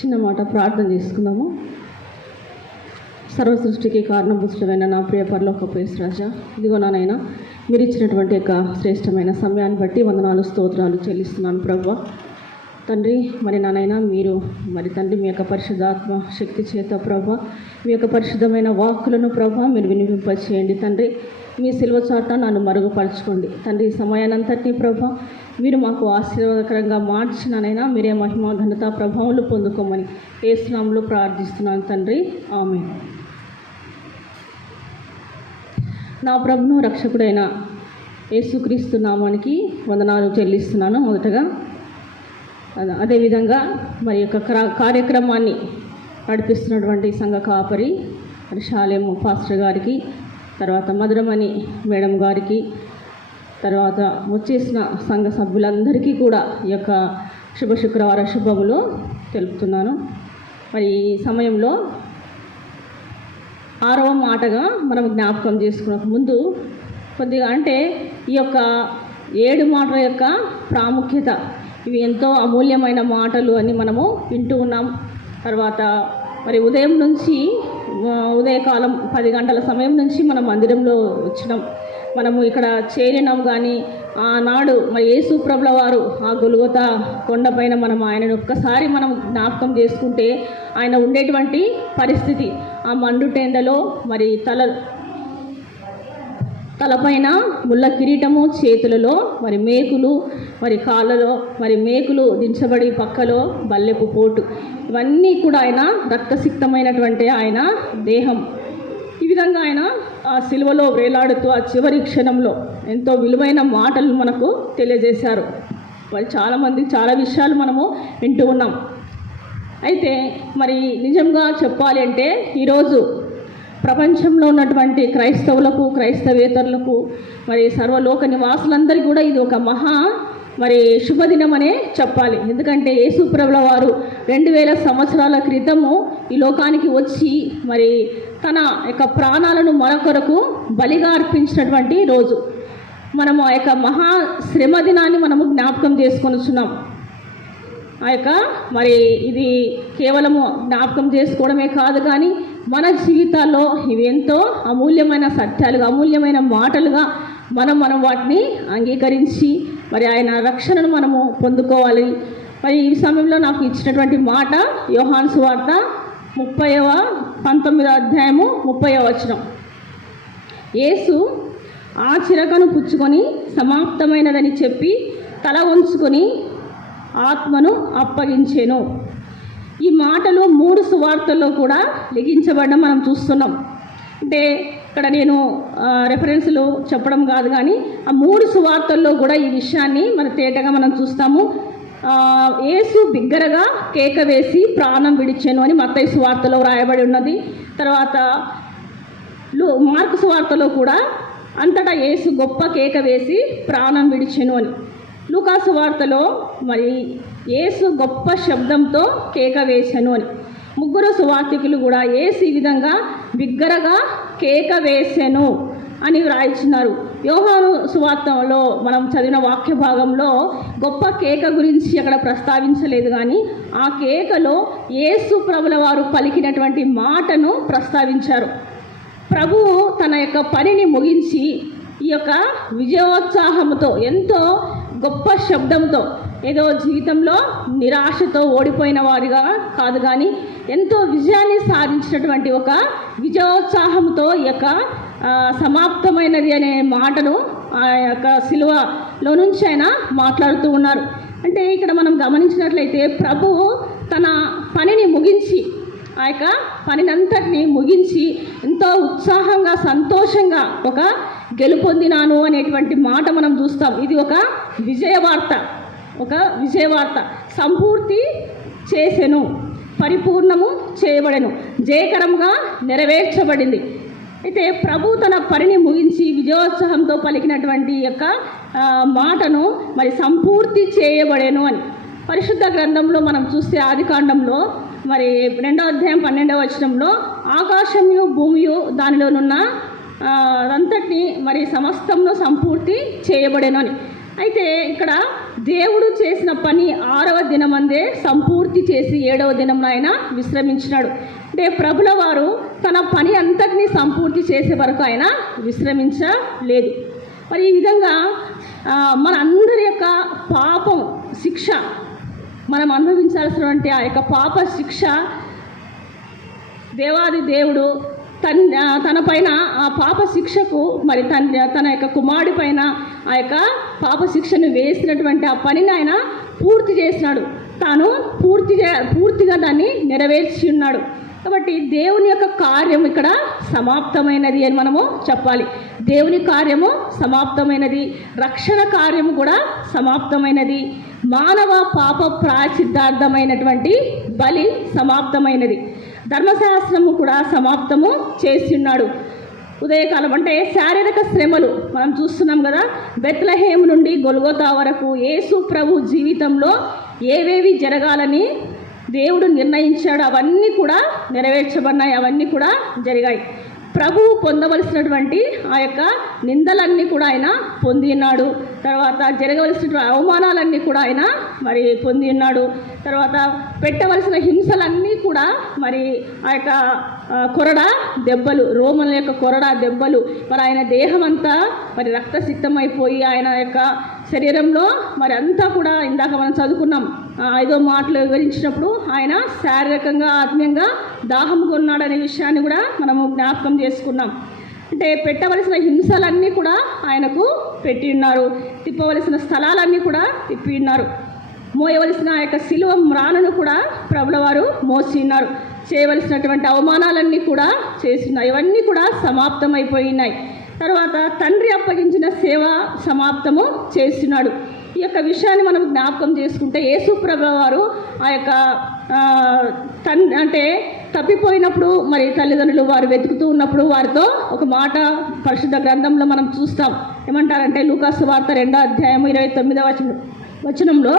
చిన్న మాట ప్రార్థన చేసుకుందాము. సర్వ సృష్టికి కారణభూతుడమైన నా ప్రియ పరలోక రాజా ఇదిగో నానైనా మీరు ఇచ్చినటువంటి యొక్క శ్రేష్టమైన సమయాన్ని బట్టి వందనాలు స్తోత్రాలు చెల్లిస్తున్నాను ప్రభు తండ్రి మరి నానైనా మీరు మరి తండ్రి మీ యొక్క పరిశుద్ధాత్మ శక్తి చేత ప్రభ మీ యొక్క పరిశుద్ధమైన వాక్కులను ప్రభ మీరు వినిపింపచేయండి. తండ్రి మీ సిల్వ చాట నన్ను మరుగుపరచుకోండి. తండ్రి సమయానంతటినీ ప్రభ మీరు మాకు ఆశీర్వాదకరంగా మార్చిననైనా మీరే మహిమ ఘనత ప్రభావాలు పొందుకోమని ఏ స్నామంలో ప్రార్థిస్తున్నాను తండ్రి. ఆమె నా ప్రభును రక్షకుడైన యేసుక్రీస్తు నామానికి వందనాలు చెల్లిస్తున్నాను మొదటగా. అదేవిధంగా మరి యొక్క క్రా- కార్యక్రమాన్ని నడిపిస్తున్నటువంటి సంఘ కాపరి మరి శాలేము ఫాస్టర్ గారికి తర్వాత మధురమణి మేడం గారికి తర్వాత వచ్చేసిన సంఘ సభ్యులందరికీ కూడా ఈ యొక్క శుభ శుక్రవార శుభములు తెలుపుతున్నాను. మరి ఈ సమయంలో ఆరవ మాటగా మనం జ్ఞాపకం చేసుకున్న. ముందు కొద్దిగా అంటే ఈ యొక్క ఏడు మాటల యొక్క ప్రాముఖ్యత ఇవి ఎంతో అమూల్యమైన మాటలు అని మనము వింటూ ఉన్నాం. తర్వాత మరి ఉదయం నుంచి ఉదయకాలం పది గంటల సమయం నుంచి మనం మందిరంలో వచ్చినాం. మనము ఇక్కడ చేరినాం కానీ ఆనాడు మరి యేసు ప్రభుల వారు ఆ గొలువత కొండపైన మనం ఆయనను ఒక్కసారి మనం జ్ఞాపకం చేసుకుంటే ఆయన ఉండేటువంటి పరిస్థితి. ఆ మండుటెండలో మరి తల తలపైన ముళ్ళ కిరీటము చేతులలో మరి మేకులు మరి కాళ్ళలో మరి మేకులు దించబడి పక్కలో బల్లెపు పోటు. ఇవన్నీ కూడా ఆయన రక్తసిక్తమైనటువంటి ఆయన దేహం. ఈ విధంగా ఆయన ఆ సిలువలో వేలాడుతూ ఆ చివరి క్షణంలో ఎంతో విలువైన మాటలు మనకు తెలియజేశారు. మరి చాలామంది చాలా విషయాలు మనము వింటూ ఉన్నాం. అయితే మరి నిజంగా చెప్పాలి అంటే ఈరోజు ప్రపంచంలో ఉన్నటువంటి క్రైస్తవులకు క్రైస్తవేతరులకు మరి సర్వలోక నివాసులందరికీ కూడా ఇది ఒక మహా మరి శుభదినం అనే చెప్పాలి. ఎందుకంటే యేసుప్రభుల వారు రెండు వేల సంవత్సరాల క్రితము ఈ లోకానికి వచ్చి మరి తన యొక్క ప్రాణాలను మన కొరకు బలిగా అర్పించినటువంటి రోజు. మనము ఆ యొక్క మహా శ్రమ దినాన్ని మనము జ్ఞాపకం చేసుకొనిచున్నాం. ఆ యొక్క మరి ఇది కేవలము జ్ఞాపకం చేసుకోవడమే కాదు కానీ మన జీవితాల్లో ఇవి ఎంతో అమూల్యమైన సత్యాలుగా అమూల్యమైన మాటలుగా మనం మనం వాటిని అంగీకరించి మరి ఆయన రక్షణను మనము పొందుకోవాలి. మరి ఈ సమయంలో నాకు ఇచ్చినటువంటి మాట యోహాన్స్ వార్త ముప్పైవ పంతొమ్మిదవ అధ్యాయము ముప్పైవ వచనం. యేసు ఆ చిరకను పుచ్చుకొని సమాప్తమైనదని చెప్పి తల ఉంచుకొని ఆత్మను అప్పగించెను. ఈ మాటలు మూడు సువార్తల్లో కూడా లిఖించబడడం మనం చూస్తున్నాం. అంటే ఇక్కడ నేను రెఫరెన్స్లు చెప్పడం కాదు కానీ ఆ మూడు సువార్తల్లో కూడా ఈ విషయాన్ని మన తేటగా మనం చూస్తాము. ఏసు యేసు బిగ్గరగా కేక వేసి ప్రాణం విడిచాను అని మత్తయ్య సువార్తలో వ్రాయబడి ఉన్నది. తర్వాత లు మార్కు సువార్తలో కూడా అంతటా యేసు గొప్ప కేక వేసి ప్రాణం విడిచెను అని. లూకాసు వార్తలో మరి యేసు గొప్ప శబ్దంతో కేక వేశాను అని. ముగ్గురు సువార్థికులు కూడా ఏసి విధంగా బిగ్గరగా కేక వేసెను అని వ్రాయిచున్నారు. యోహాను సువార్తలో మనం చదివిన వాక్య భాగంలో గొప్ప కేక గురించి అక్కడ ప్రస్తావించలేదు కానీ ఆ కేకలో యేసు ప్రభుల వారు పలికినటువంటి మాటను ప్రస్తావించారు. ప్రభువు తన యొక్క పనిని ముగించి ఈ యొక్క విజయోత్సాహంతో ఎంతో గొప్ప శబ్దంతో ఏదో జీవితంలో నిరాశతో ఓడిపోయిన వారిగా కాదు కానీ ఎంతో విజయాన్ని సాధించినటువంటి ఒక విజయోత్సాహంతో ఈ యొక్క సమాప్తమైనది అనే మాటను ఆ యొక్క శిలువలో నుంచి ఆయన మాట్లాడుతూ ఉన్నారు. అంటే ఇక్కడ మనం గమనించినట్లయితే ప్రభువు తన పనిని ముగించి ఆ యొక్క పనినంతటిని ముగించి ఎంతో ఉత్సాహంగా సంతోషంగా ఒక గెలుపొందినాను అనేటువంటి మాట మనం చూస్తాం. ఇది ఒక విజయవార్త ఒక విజయవార్త. సంపూర్తి చేసెను పరిపూర్ణము చేయబడెను జయకరంగా నెరవేర్చబడింది. అయితే ప్రభు తన పనిని ముగించి విజయోత్సాహంతో పలికినటువంటి యొక్క మాటను మరి సంపూర్తి చేయబడేను అని. పరిశుద్ధ గ్రంథంలో మనం చూస్తే ఆది కాండంలో మరి రెండో అధ్యాయం పన్నెండవ వచనంలో ఆకాశము భూమియు దానిలోనున్న అదంతటిని మరి సమస్తంలో సంపూర్తి చేయబడేను అని. అయితే ఇక్కడ దేవుడు చేసిన పని ఆరవ దినమందే సంపూర్తి చేసి ఏడవ దినం ఆయన విశ్రమించినాడు. అంటే ప్రభుల వారు తన పని అంతటినీ సంపూర్తి చేసే వరకు ఆయన విశ్రమించలేదు. మరి ఈ విధంగా మన అందరి యొక్క పాపం శిక్ష మనం అనుభవించాల్సినటువంటి ఆ యొక్క పాప శిక్ష దేవాది దేవుడు తన్ తన పైన ఆ పాప శిక్షకు మరి తన తన యొక్క కుమారుడి పైన ఆ యొక్క పాప శిక్షను వేసినటువంటి ఆ పనిని ఆయన పూర్తి చేసినాడు. తాను పూర్తి పూర్తిగా దాన్ని నెరవేర్చి ఉన్నాడు. కాబట్టి దేవుని యొక్క కార్యం ఇక్కడ సమాప్తమైనది అని మనము చెప్పాలి. దేవుని కార్యము సమాప్తమైనది. రక్షణ కార్యము కూడా సమాప్తమైనది. మానవ పాప ప్రాచిద్ధార్థమైనటువంటి బలి సమాప్తమైనది. ధర్మశాస్త్రము కూడా సమాప్తము చేసి ఉన్నాడు ఉదయకాలం అంటే శారీరక శ్రమలు మనం చూస్తున్నాం కదా. బెత్లహేము నుండి గొల్గోతా వరకు యేసు ప్రభు జీవితంలో ఏవేవి జరగాలని దేవుడు నిర్ణయించాడు అవన్నీ కూడా నెరవేర్చబడినాయి అవన్నీ కూడా జరిగాయి. ప్రభువు పొందవలసినటువంటి ఆ యొక్క నిందలన్నీ కూడా ఆయన పొంది ఉన్నాడు తర్వాత జరగవలసినటువంటి అవమానాలన్నీ కూడా ఆయన మరి పొంది ఉన్నాడు తర్వాత పెట్టవలసిన హింసలన్నీ కూడా మరి ఆ యొక్క కొరడా కొరడ దెబ్బలు రోమల యొక్క కొరడ దెబ్బలు. మరి ఆయన దేహం అంతా మరి రక్తసిక్తమైపోయి ఆయన యొక్క శరీరంలో మరి అంతా కూడా ఇందాక మనం చదువుకున్నాం ఐదో మాటలు వివరించినప్పుడు ఆయన శారీరకంగా ఆత్మీయంగా దాహం కొన్నాడనే విషయాన్ని కూడా మనము జ్ఞాపకం చేసుకున్నాం. అంటే పెట్టవలసిన హింసలన్నీ కూడా ఆయనకు పెట్టి ఉన్నారు తిప్పవలసిన స్థలాలన్నీ కూడా తిప్పి ఉన్నారు మోయవలసిన ఆ యొక్క శిలువ మ్రాణను కూడా ప్రభుల వారు ఉన్నారు చేయవలసినటువంటి అవమానాలన్నీ కూడా చేస్తున్నారు. ఇవన్నీ కూడా సమాప్తమైపోయినాయి. తర్వాత తండ్రి అప్పగించిన సేవ సమాప్తము చేస్తున్నాడు. ఈ యొక్క విషయాన్ని మనం జ్ఞాపకం చేసుకుంటే యేసు ప్రభు వారు ఆ యొక్క తన్ అంటే తప్పిపోయినప్పుడు మరి తల్లిదండ్రులు వారు వెతుకుతూ ఉన్నప్పుడు వారితో ఒక మాట పరిశుద్ధ గ్రంథంలో మనం చూస్తాం. ఏమంటారంటే లూకాసు వార్త రెండో అధ్యాయం ఇరవై తొమ్మిదవ వచనం వచనంలో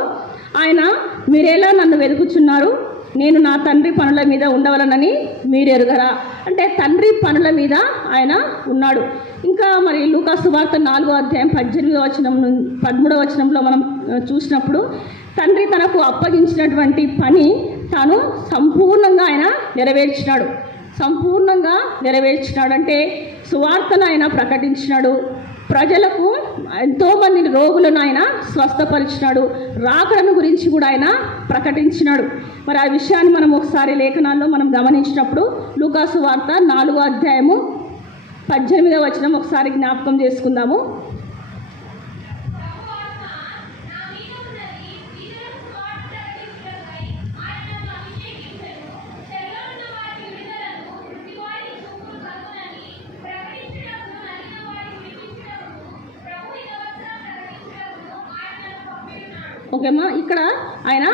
ఆయన మీరేలా నన్ను వెతుకుచున్నారు నేను నా తండ్రి పనుల మీద ఉండవలనని మీరు ఎరుగరా అంటే తండ్రి పనుల మీద ఆయన ఉన్నాడు. ఇంకా మరి లూకా సువార్త నాలుగో అధ్యాయం పద్దెనిమిదో వచనం నుం- పదమూడవ వచనంలో మనం చూసినప్పుడు తండ్రి తనకు అప్పగించినటువంటి పని తాను సంపూర్ణంగా ఆయన నెరవేర్చినాడు. సంపూర్ణంగా నెరవేర్చినాడు. అంటే సువార్తను ఆయన ప్రకటించినాడు. ప్రజలకు ఎంతోమంది రోగులను ఆయన స్వస్థపరిచినాడు. రాకడను గురించి కూడా ఆయన ప్రకటించినాడు. మరి ఆ విషయాన్ని మనం ఒకసారి లేఖనాల్లో మనం గమనించినప్పుడు లూకాసు వార్త నాలుగో అధ్యాయము పద్దెనిమిదవ వచనం ఒకసారి జ్ఞాపకం చేసుకుందాము. ఆయన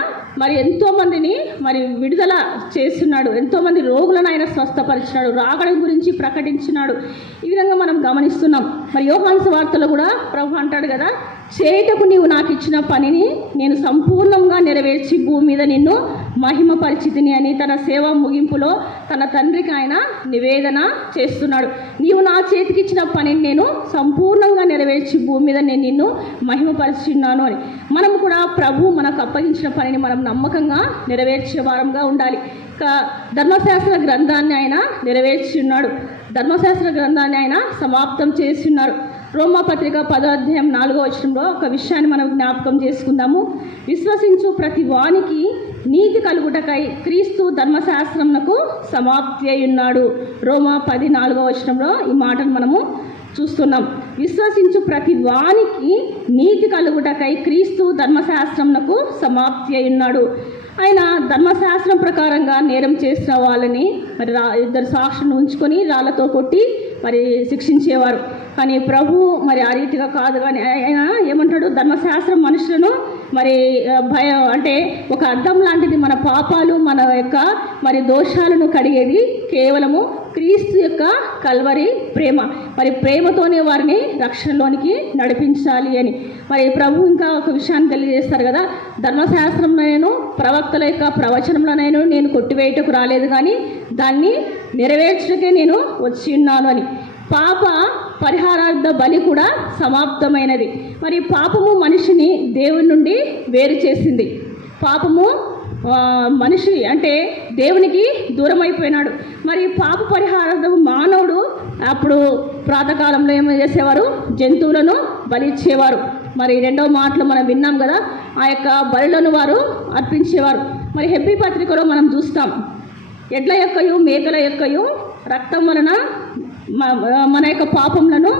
మరి ఎంతోమందిని మరి విడుదల చేస్తున్నాడు. ఎంతోమంది రోగులను ఆయన స్వస్థపరిచినాడు. రాగడం గురించి ప్రకటించినాడు. ఈ విధంగా మనం గమనిస్తున్నాం. మరి యోహాన్స్ వార్తలో కూడా ప్రభు అంటాడు కదా చేయుటకు నీవు నాకు ఇచ్చిన పనిని నేను సంపూర్ణంగా నెరవేర్చి భూమి మీద నిన్ను మహిమ పరిచితిని అని తన సేవ ముగింపులో తన తండ్రికి ఆయన నివేదన చేస్తున్నాడు. నీవు నా చేతికి ఇచ్చిన పనిని నేను సంపూర్ణంగా నెరవేర్చి భూమి మీద నేను నిన్ను మహిమపరిచున్నాను అని. మనం కూడా ప్రభు మనకు అప్పగించిన పనిని మనం నమ్మకంగా నెరవేర్చే వారంగా ఉండాలి. ఇక ధర్మశాస్త్ర గ్రంథాన్ని ఆయన నెరవేర్చి ఉన్నాడు ధర్మశాస్త్ర గ్రంథాన్ని ఆయన సమాప్తం చేసి ఉన్నారు రోమపత్రిక పదాధ్యాయం నాలుగో వచనంలో ఒక విషయాన్ని మనం జ్ఞాపకం చేసుకుందాము. విశ్వసించు ప్రతి వానికి నీతి కలుగుటకై క్రీస్తు ధర్మశాస్త్రమునకు సమాప్తి అయి ఉన్నాడు రోమా పది నాలుగో వచనంలో ఈ మాటను మనము చూస్తున్నాం. విశ్వసించు ప్రతి వానికి నీతి కలుగుటకై క్రీస్తు ధర్మశాస్త్రమునకు సమాప్తి అయి ఉన్నాడు ఆయన ధర్మశాస్త్రం ప్రకారంగా నేరం చేసిన వాళ్ళని మరి రా ఇద్దరు సాక్షులను ఉంచుకొని రాళ్ళతో కొట్టి మరి శిక్షించేవారు. కానీ ప్రభు మరి ఆ రీతిగా కాదు. కానీ ఆయన ఏమంటాడు? ధర్మశాస్త్రం మనుషులను మరి భయం అంటే ఒక అర్థం లాంటిది మన పాపాలు మన యొక్క మరి దోషాలను కడిగేది కేవలము క్రీస్తు యొక్క కల్వరి ప్రేమ. మరి ప్రేమతోనే వారిని రక్షణలోనికి నడిపించాలి అని. మరి ప్రభు ఇంకా ఒక విషయాన్ని తెలియజేస్తారు కదా? ధర్మశాస్త్రంలో నేను ప్రవక్తల యొక్క ప్రవచనంలోనైనా నేను కొట్టివేయటకు రాలేదు. కానీ దాన్ని నెరవేర్చుటకే నేను వచ్చి ఉన్నాను అని. పాప పరిహారార్థ బలి కూడా సమాప్తమైనది. మరి పాపము మనిషిని దేవుని నుండి వేరు చేసింది. పాపము మనిషి అంటే దేవునికి దూరం అయిపోయినాడు మరి పాప పరిహారార్థం మానవుడు అప్పుడు ప్రాతకాలంలో ఏమో చేసేవారు? జంతువులను బలి ఇచ్చేవారు. మరి రెండవ మాటలు మనం విన్నాం కదా ఆ యొక్క బలులను వారు అర్పించేవారు. మరి హెబ్బీ పత్రికలో మనం చూస్తాం ఎడ్ల యొక్కయు మేకల యొక్కయు రక్తం వలన మన యొక్క పాపములను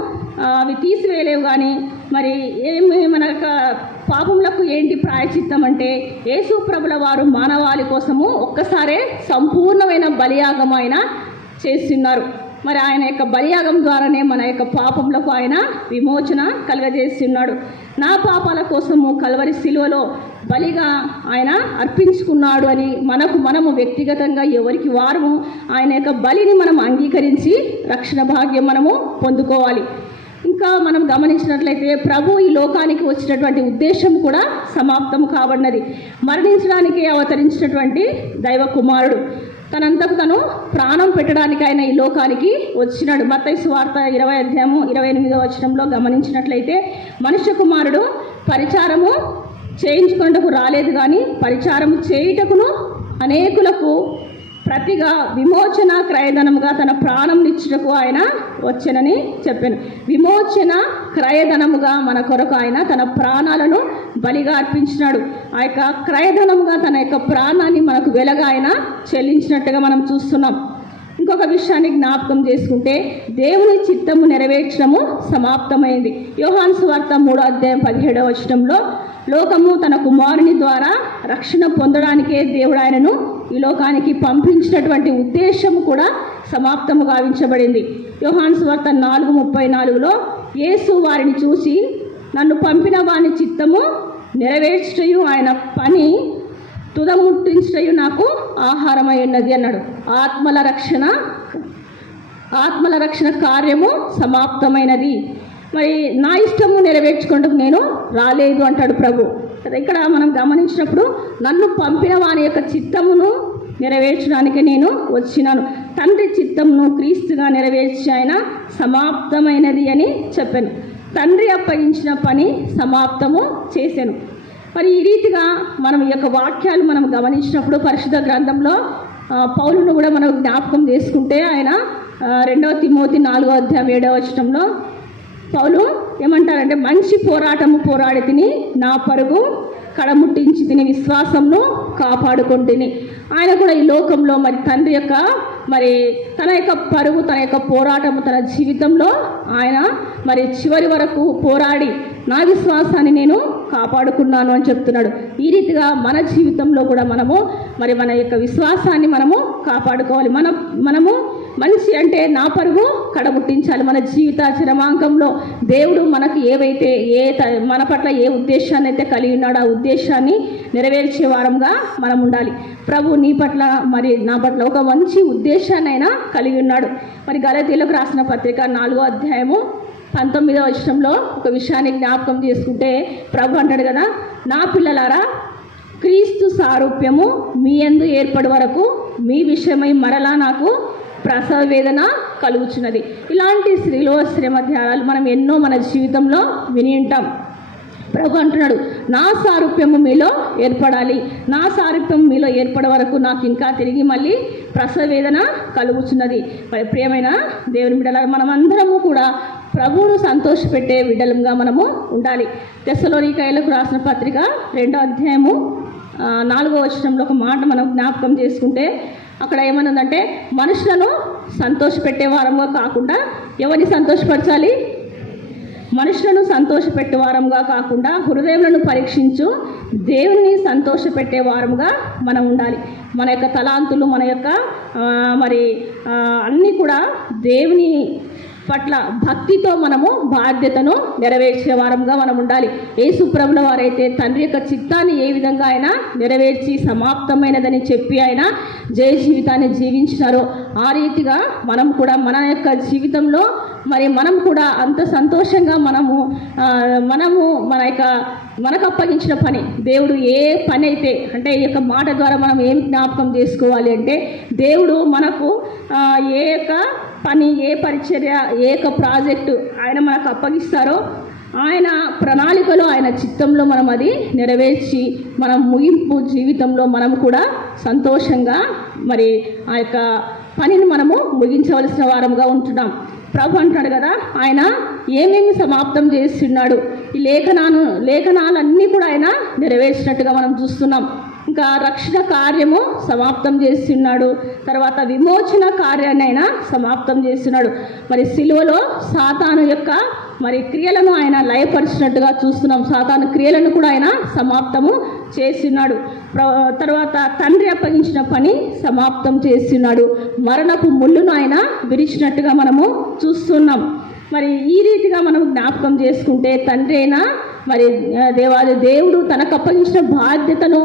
అవి తీసివేయలేవు కానీ మరి ఏమి మన యొక్క పాపములకు ఏంటి ప్రాయచిత్తం అంటే యేసు ప్రభుల వారు మానవాళి కోసము ఒక్కసారే సంపూర్ణమైన బలియాగం చేస్తున్నారు. మరి ఆయన యొక్క బలియాగం ద్వారానే మన యొక్క పాపములకు ఆయన విమోచన కలుగజేస్తున్నాడు. నా పాపాల కోసము కలవరి శిలువలో బలిగా ఆయన అర్పించుకున్నాడు అని మనకు మనము వ్యక్తిగతంగా ఎవరికి వారము ఆయన యొక్క బలిని మనం అంగీకరించి రక్షణ భాగ్యం మనము పొందుకోవాలి. ఇంకా మనం గమనించినట్లయితే ప్రభు ఈ లోకానికి వచ్చినటువంటి ఉద్దేశం కూడా సమాప్తం కాబడినది. మరణించడానికి అవతరించినటువంటి దైవ కుమారుడు. తనంతకు తను ప్రాణం పెట్టడానికి ఆయన ఈ లోకానికి వచ్చినాడు. మతై సువార్త ఇరవై అధ్యాయము ఇరవై ఎనిమిదో వచనంలో గమనించినట్లయితే మనుష్య కుమారుడు పరిచారము చేయించుకుంటకు రాలేదు కానీ పరిచారము చేయుటకును అనేకులకు ప్రతిగా విమోచన క్రయధనముగా తన ప్రాణం ఇచ్చుటకు ఆయన వచ్చనని చెప్పాను. విమోచన క్రయధనముగా మన కొరకు ఆయన తన ప్రాణాలను బలిగా అర్పించినాడు. ఆ యొక్క క్రయధనముగా తన యొక్క ప్రాణాన్ని మనకు వెలగా ఆయన చెల్లించినట్టుగా మనం చూస్తున్నాం. ఇంకొక విషయాన్ని జ్ఞాపకం చేసుకుంటే దేవుని చిత్తము నెరవేర్చడము సమాప్తమైంది. యోహాన్ సువార్త మూడో అధ్యాయం పదిహేడవ వచనంలో లోకము తన కుమారుని ద్వారా రక్షణ పొందడానికే దేవుడు ఆయనను ఈ లోకానికి పంపించినటువంటి ఉద్దేశము కూడా సమాప్తము గావించబడింది. యోహాన్ నాలుగు ముప్పై నాలుగులో యేసు వారిని చూసి నన్ను పంపిన వాని చిత్తము నెరవేర్చయు ఆయన పని తుదముట్టించయు నాకు ఆహారమై ఉన్నది అన్నాడు. ఆత్మల రక్షణ ఆత్మల రక్షణ కార్యము సమాప్తమైనది. మరి నా ఇష్టము నెరవేర్చుకుంటూ నేను రాలేదు అంటాడు ప్రభు. ఇక్కడ మనం గమనించినప్పుడు నన్ను పంపిన వాని యొక్క చిత్తమును నెరవేర్చడానికి నేను వచ్చినాను. తండ్రి చిత్తమును క్రీస్తుగా నెరవేర్చి ఆయన సమాప్తమైనది అని చెప్పాను. తండ్రి అప్పగించిన పని సమాప్తము చేశాను. మరి ఈ రీతిగా మనం ఈ యొక్క వాక్యాలు మనం గమనించినప్పుడు పరిశుద్ధ గ్రంథంలో పౌరును కూడా మనం జ్ఞాపకం చేసుకుంటే ఆయన రెండవ తిమోతి నాలుగో అధ్యాయం ఏడవ వచనంలో పౌలు ఏమంటారంటే మంచి పోరాటము పోరాడి తిని నా పరుగు కడముట్టించి తిని విశ్వాసంను కాపాడుకుంటుని. ఆయన కూడా ఈ లోకంలో మరి తండ్రి యొక్క మరి తన యొక్క పరుగు తన యొక్క పోరాటము తన జీవితంలో ఆయన మరి చివరి వరకు పోరాడి నా విశ్వాసాన్ని నేను కాపాడుకున్నాను అని చెప్తున్నాడు. ఈ రీతిగా మన జీవితంలో కూడా మనము మరి మన యొక్క విశ్వాసాన్ని మనము కాపాడుకోవాలి. మన మనము మనిషి అంటే నా పరుగు కడబుట్టించాలి మన జీవిత చరమాంకంలో. దేవుడు మనకు ఏవైతే ఏ త- మన పట్ల ఏ ఉద్దేశాన్ని అయితే కలిగి ఉన్నాడో ఆ ఉద్దేశాన్ని నెరవేర్చే వారంగా మనం ఉండాలి. ప్రభు నీ పట్ల మరి నా పట్ల ఒక మంచి ఉద్దేశాన్ని అయినా కలిగి ఉన్నాడు. మరి గలతీలకు రాసిన పత్రిక నాలుగో అధ్యాయము పంతొమ్మిదో ఇష్టంలో ఒక విషయాన్ని జ్ఞాపకం చేసుకుంటే ప్రభు అంటాడు కదా నా పిల్లలారా క్రీస్తు సారూప్యము మీ యందు ఏర్పడి వరకు మీ విషయమై మరలా నాకు ప్రసవ వేదన కలుగుచున్నది. ఇలాంటి స్త్రీలో శ్రమ ధ్యానాలు మనం ఎన్నో మన జీవితంలో విని ఉంటాం. ప్రభు అంటున్నాడు నా సారూప్యము మీలో ఏర్పడాలి. నా సారూప్యం మీలో ఏర్పడే వరకు నాకు ఇంకా తిరిగి మళ్ళీ ప్రసవేదన కలుగుచున్నది. మరి ప్రియమైన దేవుని బిడ్డల మనమందరము కూడా ప్రభువును సంతోషపెట్టే బిడ్డలంగా మనము ఉండాలి. తెస్సలోనికాయలకు రాసిన పత్రిక రెండో అధ్యాయము నాలుగో వచనంలో ఒక మాట మనం జ్ఞాపకం చేసుకుంటే అక్కడ ఏమన్నదంటే మనుషులను సంతోషపెట్టేవారంగా కాకుండా ఎవరిని సంతోషపరచాలి? మనుషులను సంతోషపెట్టే వారంగా కాకుండా హృదయములను పరీక్షించు దేవుని సంతోషపెట్టే వారంగా మనం ఉండాలి. మన యొక్క తలాంతులు మన యొక్క మరి అన్నీ కూడా దేవుని పట్ల భక్తితో మనము బాధ్యతను నెరవేర్చే వారంగా మనం ఉండాలి. ఏసుప్రభుల వారైతే తండ్రి యొక్క చిత్తాన్ని ఏ విధంగా ఆయన నెరవేర్చి సమాప్తమైనదని చెప్పి ఆయన జయ జీవితాన్ని జీవించినారో. ఆ రీతిగా మనం కూడా మన యొక్క జీవితంలో మరి మనం కూడా అంత సంతోషంగా మనము మనము మన యొక్క మనకు అప్పగించిన పని దేవుడు ఏ పని అయితే అంటే ఈ యొక్క మాట ద్వారా మనం ఏం జ్ఞాపకం చేసుకోవాలి అంటే దేవుడు మనకు ఏ యొక్క పని ఏ పరిచర్య ఏ యొక్క ప్రాజెక్టు ఆయన మనకు అప్పగిస్తారో ఆయన ప్రణాళికలో ఆయన చిత్తంలో మనం అది నెరవేర్చి మనం ముగింపు జీవితంలో మనం కూడా సంతోషంగా మరి ఆ యొక్క పనిని మనము ముగించవలసిన వారముగా ఉంటున్నాం. ప్రభు అంటాడు కదా ఆయన ఏమేమి సమాప్తం చేస్తున్నాడు? ఈ లేఖనాను లేఖనాలన్నీ కూడా ఆయన నెరవేర్చినట్టుగా మనం చూస్తున్నాం. ఇంకా రక్షణ కార్యము సమాప్తం చేస్తున్నాడు. తర్వాత విమోచన కార్యాన్ని ఆయన సమాప్తం చేస్తున్నాడు. మరి సిలువలో సాతాను యొక్క మరి క్రియలను ఆయన లయపరిచినట్టుగా చూస్తున్నాం. సాతాను క్రియలను కూడా ఆయన సమాప్తము చేస్తున్నాడు. తర్వాత తండ్రి అప్పగించిన పని సమాప్తం చేస్తున్నాడు. మరణపు ముళ్ళును ఆయన విరిచినట్టుగా మనము చూస్తున్నాం. మరి ఈ రీతిగా మనం జ్ఞాపకం చేసుకుంటే తండ్రి అయినా మరి దేవాది దేవుడు తనకు అప్పగించిన బాధ్యతను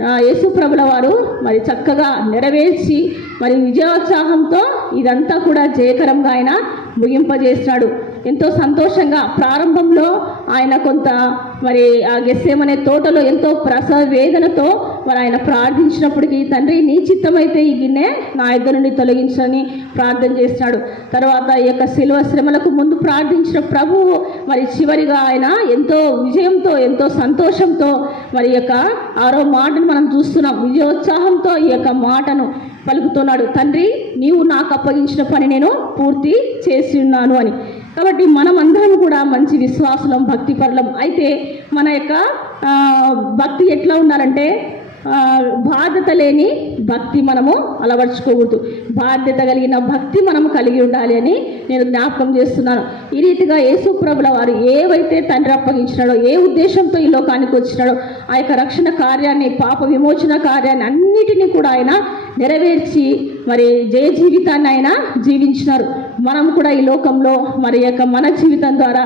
యేసుప్రభుల వారు మరి చక్కగా నెరవేర్చి మరి విజయోత్సాహంతో ఇదంతా కూడా జయకరంగా ఆయన ముగింపజేస్తాడు ఎంతో సంతోషంగా ప్రారంభంలో ఆయన కొంత మరి ఆ గెస్సేమనే తోటలో ఎంతో ప్రసవ వేదనతో మరి ఆయన ప్రార్థించినప్పటికీ తండ్రి నీ చిత్తమైతే ఈ గిన్నె నా ఇద్దరు నుండి తొలగించని ప్రార్థన చేస్తాడు. తర్వాత ఈ యొక్క శిలువ శ్రమలకు ముందు ప్రార్థించిన ప్రభువు మరి చివరిగా ఆయన ఎంతో విజయంతో ఎంతో సంతోషంతో మరి యొక్క ఆరో మాటను మనం చూస్తున్నాం. విజయోత్సాహంతో ఈ యొక్క మాటను పలుకుతున్నాడు. తండ్రి నీవు నాకు అప్పగించిన పని నేను పూర్తి చేసి ఉన్నాను అని. కాబట్టి మనం అందరం కూడా మంచి విశ్వాసులం భక్తి పరులం. అయితే మన యొక్క భక్తి ఎట్లా ఉండాలంటే బాధ్యత లేని భక్తి మనము అలవర్చుకోకూడదు. బాధ్యత కలిగిన భక్తి మనము కలిగి ఉండాలి అని నేను జ్ఞాపకం చేస్తున్నాను. ఈ రీతిగా యేసుప్రభుల వారు ఏవైతే తండ్రి అప్పగించినాడో ఏ ఉద్దేశంతో ఈ లోకానికి వచ్చినాడో ఆ యొక్క రక్షణ కార్యాన్ని పాప విమోచన కార్యాన్ని అన్నిటినీ కూడా ఆయన నెరవేర్చి మరి జయ జీవితాన్ని ఆయన జీవించినారు. మనం కూడా ఈ లోకంలో మరి యొక్క మన జీవితం ద్వారా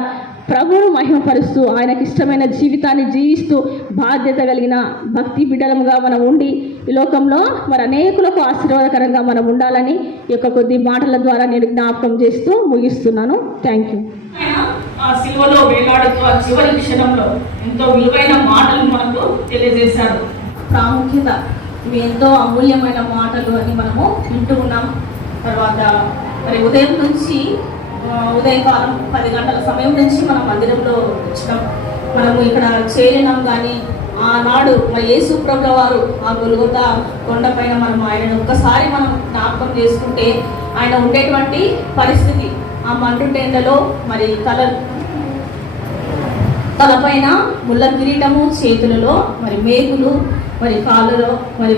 ప్రభువును మహిమపరుస్తూ ఆయనకి ఇష్టమైన జీవితాన్ని జీవిస్తూ బాధ్యత కలిగిన భక్తి బిడ్డలముగా మనం ఉండి ఈ లోకంలో మరి అనేకులకు ఆశీర్వాదకరంగా మనం ఉండాలని ఈ యొక్క కొద్ది మాటల ద్వారా నేను జ్ఞాపకం చేస్తూ ముగిస్తున్నాను. థ్యాంక్ యూ ఆ వేలాడుతూ ఆ చివరి క్షణంలో ఎంతో విలువైన మాటలు మనకు తెలియజేశారు. ప్రాముఖ్యత ఇవి ఎంతో అమూల్యమైన మాటలు అని మనము వింటూ ఉన్నాం. తర్వాత మరి ఉదయం నుంచి ఉదయకాలం పది గంటల సమయం నుంచి మనం మందిరంలో వచ్చినాం మనము ఇక్కడ చేరినాం కానీ ఆనాడు మా యేసు ప్రభుల వారు ఆ గొలుగుత కొండపైన మనం ఆయన ఒక్కసారి మనం జ్ఞాపకం చేసుకుంటే ఆయన ఉండేటువంటి పరిస్థితి ఆ మండుటెండలో మరి తల తలపైన ముళ్ళ కిరీటము చేతులలో మరి మేకులు మరి కాళ్ళలో మరి